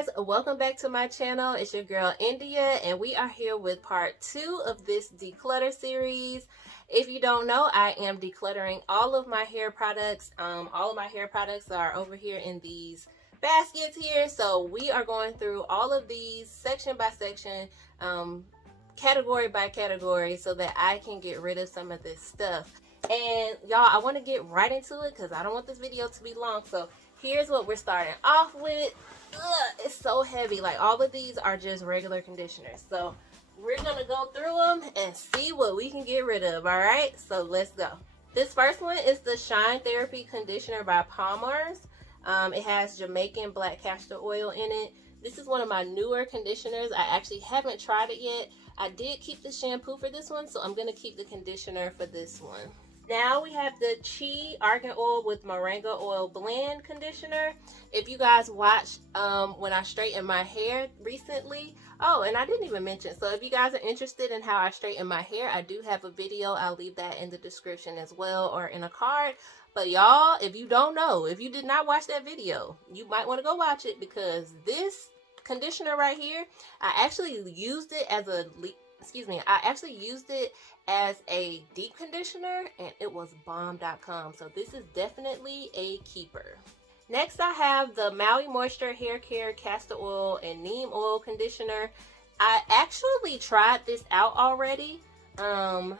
guys, welcome back to my channel. It's your girl India, and we are here with part 2 of this declutter series. If you don't know, I am decluttering all of my hair products. All of my hair products are over here in these baskets here. So we are going through all of these section by section, category by category, so that I can get rid of some of this stuff. And y'all, I want to get right into it because I don't want this video to be long. So here's what we're starting off with. It's so heavy. Like, all of these are just regular conditioners. So we're gonna go through them and see what we can get rid of. All right, so let's go. This first one is the Shine Therapy Conditioner by Palmer's. It has Jamaican black castor oil in it. This is one of my newer conditioners. I actually haven't tried it yet. I did keep the shampoo for this one, so I'm gonna keep the conditioner for this one. Now we have the Chi Argan Oil with Moringa Oil Blend Conditioner. If you guys watched when I straightened my hair recently, oh, and I didn't even mention, so if you guys are interested in how I straighten my hair, I do have a video. I'll leave that in the description as well, or in a card. But y'all, if you don't know, if you did not watch that video, you might want to go watch it, because this conditioner right here, I actually used it as a deep conditioner, and it was bomb.com. So this is definitely a keeper. Next, I have the Maui Moisture Hair Care Castor Oil and Neem Oil Conditioner. I actually tried this out already, and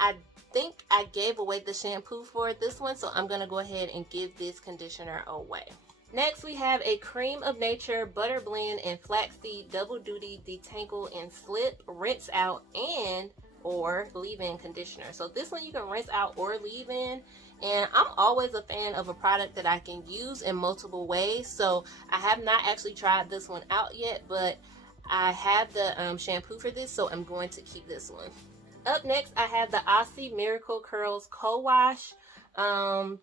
I think I gave away the shampoo for this one, so I'm gonna go ahead and give this conditioner away. Next, we have a Cream of Nature Butter Blend and Flaxseed Double Duty Detangle and Slip Rinse Out and or Leave-In Conditioner. So this one you can rinse out or leave in, and I'm always a fan of a product that I can use in multiple ways. So I have not actually tried this one out yet, but I have the shampoo for this, so I'm going to keep this one. Up next, I have the Aussie Miracle Curls Co-Wash.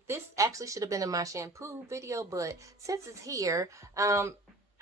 This actually should have been in my shampoo video, but since it's here,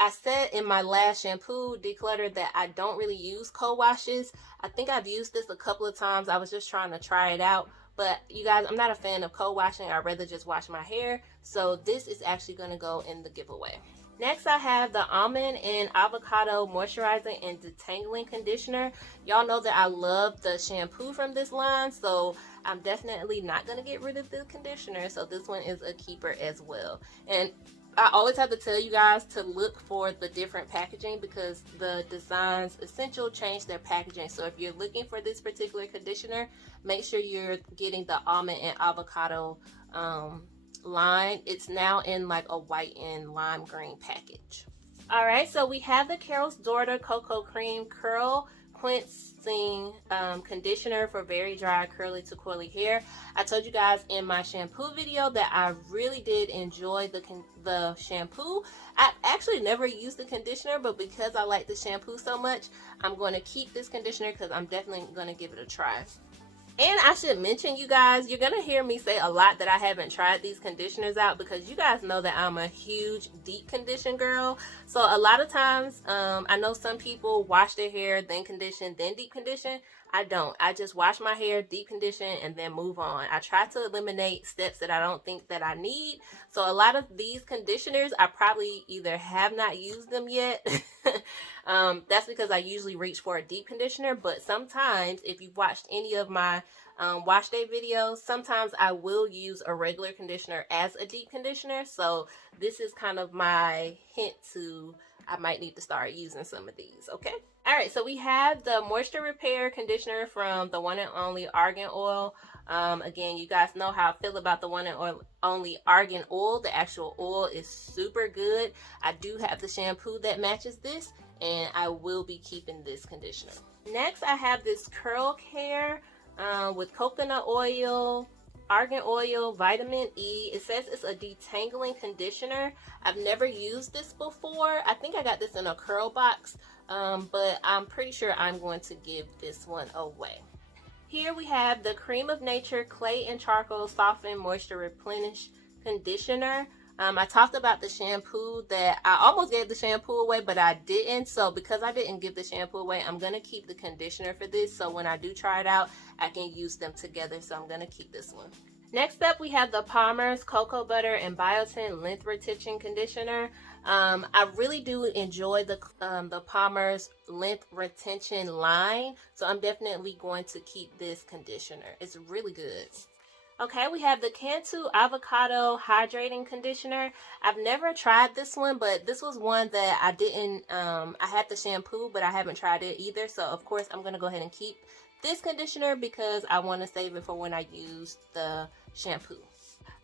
I said in my last shampoo declutter that I don't really use co-washes. I think I've used this a couple of times. I was just trying to try it out, but you guys, I'm not a fan of co-washing. I'd rather just wash my hair, so this is actually going to go in the giveaway. Next, I have the Almond and Avocado Moisturizing and Detangling Conditioner. Y'all know that I love the shampoo from this line, so I'm definitely not going to get rid of the conditioner. So this one is a keeper as well. And I always have to tell you guys to look for the different packaging, because the Designs Essential changed their packaging. So if you're looking for this particular conditioner, make sure you're getting the Almond and Avocado line. It's now in like a white and lime green package. All right, so we have the Carol's Daughter Cocoa Cream Curl Cleansing Conditioner for very dry, curly to coily hair. I told you guys in my shampoo video that I really did enjoy the shampoo. I've actually never used the conditioner, but because I like the shampoo so much, I'm going to keep this conditioner because I'm definitely going to give it a try. And I should mention, you guys, you're going to hear me say a lot that I haven't tried these conditioners out, because you guys know that I'm a huge deep condition girl. So a lot of times, I know some people wash their hair, then condition, then deep condition. I don't. I just wash my hair, deep condition, and then move on. I try to eliminate steps that I don't think that I need. So a lot of these conditioners, I probably either have not used them yet. That's because I usually reach for a deep conditioner. But sometimes, if you've watched any of my wash day videos, sometimes I will use a regular conditioner as a deep conditioner. So this is kind of my hint to I might need to start using some of these. Okay. All right, so we have the Moisture Repair Conditioner from the one and only Argan Oil. Again, you guys know how I feel about the one and only Argan Oil. The actual oil is super good. I do have the shampoo that matches this, and I will be keeping this conditioner. Next, I have this Curl Care with coconut oil, Argan Oil, Vitamin E. It says it's a detangling conditioner. I've never used this before. I think I got this in a curl box, but I'm pretty sure I'm going to give this one away. Here we have the Cream of Nature Clay and Charcoal Soften Moisture Replenish Conditioner. I talked about the shampoo that I almost gave the shampoo away, but I didn't. So because I didn't give the shampoo away, I'm going to keep the conditioner for this. So when I do try it out, I can use them together. So I'm going to keep this one. Next up, we have the Palmer's Cocoa Butter and Biotin Length Retention Conditioner. I really do enjoy the Palmer's length retention line, so I'm definitely going to keep this conditioner. It's really good. Okay, we have the Cantu Avocado Hydrating Conditioner. I've never tried this one, but this was one that I didn't, I had the shampoo, but I haven't tried it either. So, of course, I'm going to go ahead and keep this conditioner because I want to save it for when I use the shampoo.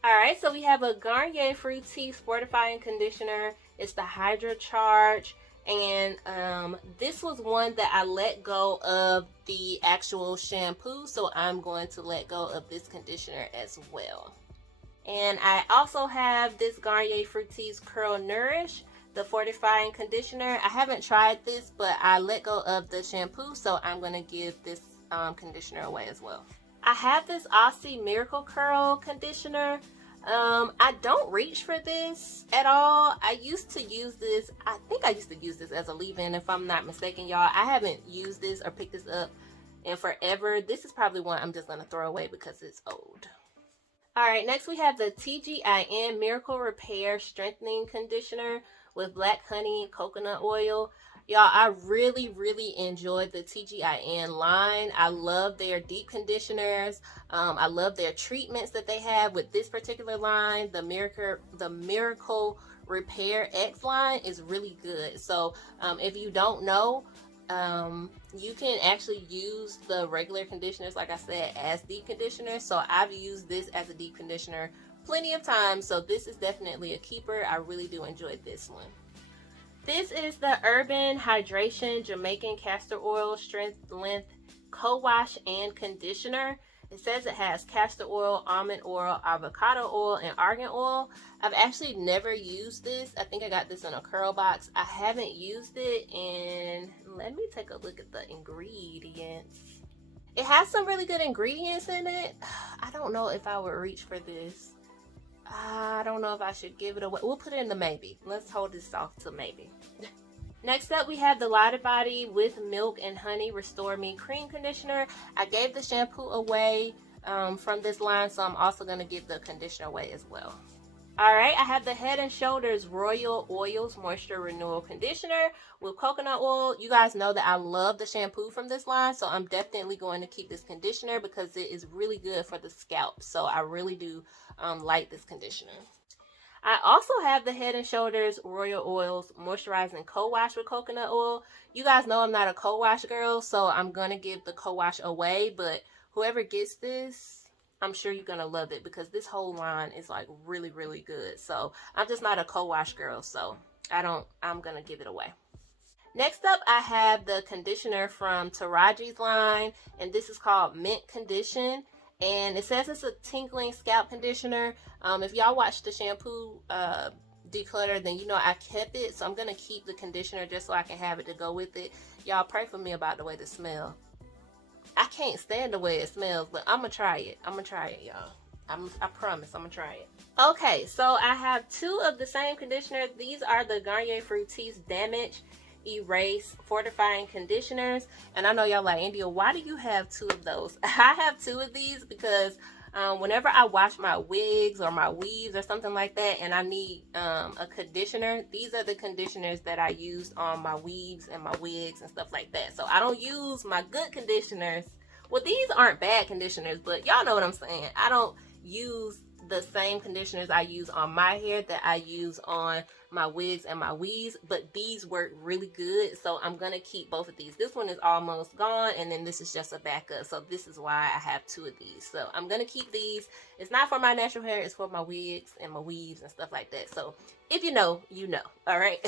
Alright, so we have a Garnier Fructis Fortifying Conditioner. It's the Hydra Charge. And this was one that I let go of the actual shampoo, so I'm going to let go of this conditioner as well. And I also have this Garnier Fructis Curl Nourish, the fortifying conditioner. I haven't tried this, but I let go of the shampoo, so I'm going to give this conditioner away as well. I have this Aussie Miracle Curl conditioner. I don't reach for this at all. I used to use this, I think I used to use this as a leave-in if I'm not mistaken, y'all. I haven't used this or picked this up in forever. This is probably one I'm just going to throw away because it's old. Alright, next we have the TGIN Miracle Repair Strengthening Conditioner with black honey and coconut oil. Y'all, I really enjoyed the TGIN line. I love their deep conditioners. I love their treatments that they have with this particular line. The Miracle Repair X line is really good. So if you don't know, you can actually use the regular conditioners, like I said, as deep conditioners. So I've used this as a deep conditioner plenty of times. So this is definitely a keeper. I really do enjoy this one. This is the Urban Hydration Jamaican Castor Oil Strength Length Co-Wash and Conditioner. It says it has castor oil, almond oil, avocado oil, and argan oil. I've actually never used this. I think I got this in a curl box. I haven't used it, and let me take a look at the ingredients. It has some really good ingredients in it. I don't know if I would reach for this. I don't know if I should give it away. We'll put it in the maybe. Let's hold this off to maybe. Next up, we have the Lighter Body with Milk and Honey Restore Me Cream Conditioner. I gave the shampoo away from this line, so I'm also going to give the conditioner away as well. Alright, I have the Head and Shoulders Royal Oils Moisture Renewal Conditioner with coconut oil. You guys know that I love the shampoo from this line, so I'm definitely going to keep this conditioner because it is really good for the scalp. So I really do like this conditioner. I also have the Head and Shoulders Royal Oils Moisturizing Co-Wash with Coconut Oil. You guys know I'm not a co-wash girl, so I'm going to give the co-wash away. But whoever gets this, I'm sure you're going to love it because this whole line is like really good. So I'm just not a co-wash girl, so I'm going to give it away. Next up, I have the conditioner from Taraji's line, and this is called Mint Condition. And it says it's a tingling scalp conditioner. If y'all watched the shampoo Declutter, then you know I kept it. So I'm going to keep the conditioner just so I can have it to go with it. Y'all pray for me about the way it smells. I can't stand the way it smells, but I'm going to try it. I'm going to try it, y'all. I promise I'm going to try it. Okay, so I have two of the same conditioner. These are the Garnier Fructis Damage Erase Fortifying Conditioners. And I know y'all like, India, why do you have two of those? I have two of these because whenever I wash my wigs or my weaves or something like that and I need a conditioner, these are the conditioners that I use on my weaves and my wigs and stuff like that. So I don't use my good conditioners. Well, these aren't bad conditioners, but y'all know what I'm saying. I don't use the same conditioners I use on my hair that I use on my wigs and my weaves, but these work really good, so I'm gonna keep both of these. This one is almost gone, and then this is just a backup, so this is why I have two of these. So I'm gonna keep these. It's not for my natural hair, it's for my wigs and my weaves and stuff like that. So if you know, you know. All right.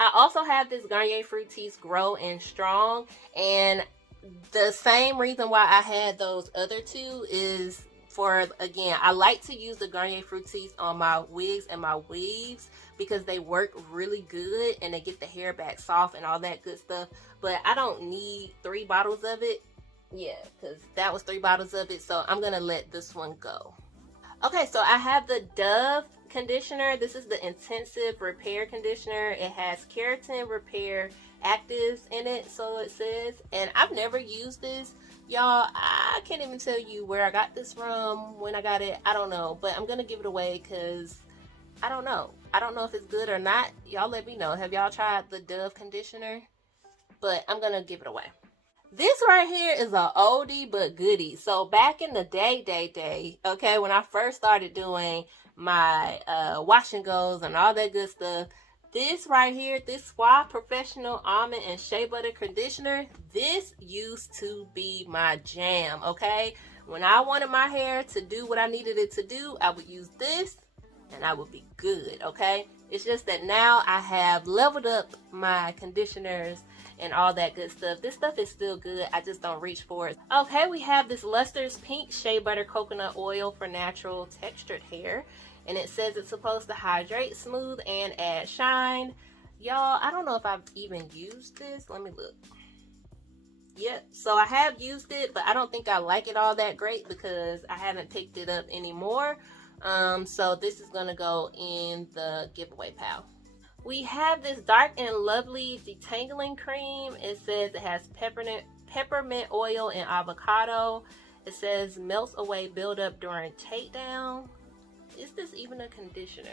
I also have this Garnier Fructis Grow and Strong, and the same reason why I had those other two is for, again, I like to use the Garnier Fructis on my wigs and my weaves because they work really good and they get the hair back soft and all that good stuff. But I don't need 3 bottles of it. Yeah, because that was 3 bottles of it. So I'm going to let this one go. Okay, so I have the Dove conditioner. This is the Intensive Repair Conditioner. It has keratin repair actives in it, so it says. And I've never used this. Y'all, I can't even tell you where I got this from, when I got it. I don't know, but I'm going to give it away because I don't know. I don't know if it's good or not. Y'all let me know. Have y'all tried the Dove conditioner? But I'm gonna give it away. This right here is a oldie but goodie. So back in the day, okay, when I first started doing my wash and goes and all that good stuff, this right here, this Suave Professional Almond and Shea Butter Conditioner, this used to be my jam, okay? When I wanted my hair to do what I needed it to do, I would use this and I would be good, okay? It's just that now I have leveled up my conditioners and all that good stuff. This stuff is still good. I just don't reach for it. Okay, we have this Luster's Pink Shea Butter Coconut Oil for natural textured hair. And it says it's supposed to hydrate, smooth, and add shine. Y'all, I don't know if I've even used this. Let me look. Yep, so I have used it, but I don't think I like it all that great because I haven't picked it up anymore. So this is gonna go in the giveaway pile. We have this Dark and Lovely Detangling Cream. It says it has peppermint oil and avocado. It says melts away buildup during takedown. Is this even a conditioner?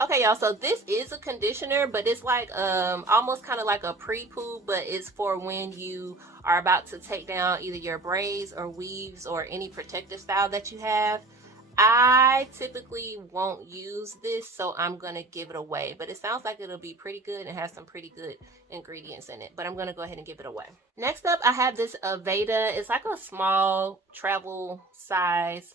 Okay, y'all, so this is a conditioner, but it's like almost kind of like a pre-poo, but it's for when you are about to take down either your braids or weaves or any protective style that you have. I typically won't use this, so I'm gonna give it away, but it sounds like it'll be pretty good and has some pretty good ingredients in it, but I'm gonna go ahead and give it away. Next up, I have this Aveda. It's like a small travel size.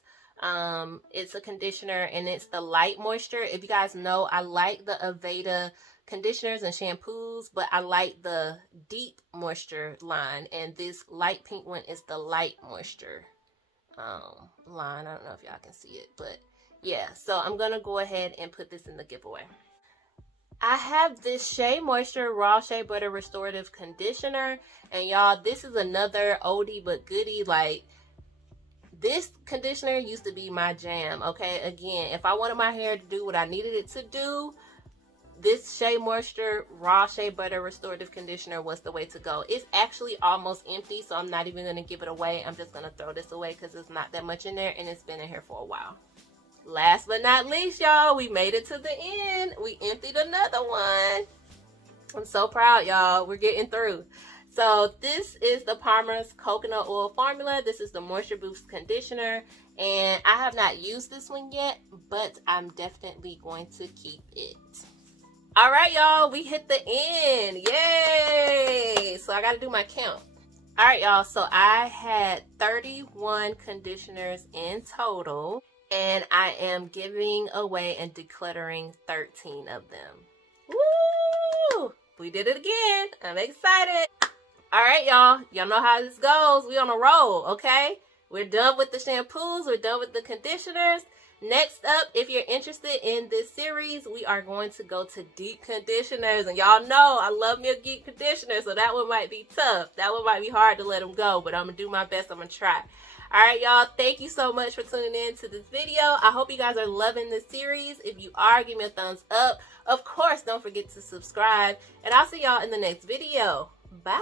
It's a conditioner and it's the light moisture. If you guys know, I like the Aveda conditioners and shampoos, but I like the deep moisture line, and this light pink one is the light moisture line. I don't know if y'all can see it, but yeah, so I'm gonna go ahead and put this in the giveaway. I have this Shea Moisture Raw Shea Butter Restorative Conditioner, and y'all, this is another oldie but goodie. Like, this conditioner used to be my jam, okay? Again, if I wanted my hair to do what I needed it to do, this Shea Moisture Raw Shea Butter Restorative Conditioner was the way to go. It's actually almost empty, so I'm not even going to give it away. I'm just going to throw this away because there's not that much in there, and it's been in here for a while. Last but not least, y'all, we made it to the end. We emptied another one. I'm so proud, y'all. We're getting through. So this is the Palmer's Coconut Oil Formula. This is the Moisture Boost Conditioner, and I have not used this one yet, but I'm definitely going to keep it. All right, y'all, we hit the end. Yay! So I got to do my count. All right, y'all, so I had 31 conditioners in total, and I am giving away and decluttering 13 of them. Woo! We did it again. I'm excited. All right, y'all. Y'all know how this goes. We on a roll, okay? We're done with the shampoos. We're done with the conditioners. Next up, if you're interested in this series, we are going to go to deep conditioners. And y'all know I love me a deep conditioner, so that one might be tough. That one might be hard to let them go, but I'm going to do my best. I'm going to try. All right, y'all. Thank you so much for tuning in to this video. I hope you guys are loving this series. If you are, give me a thumbs up. Of course, don't forget to subscribe. And I'll see y'all in the next video. Bye.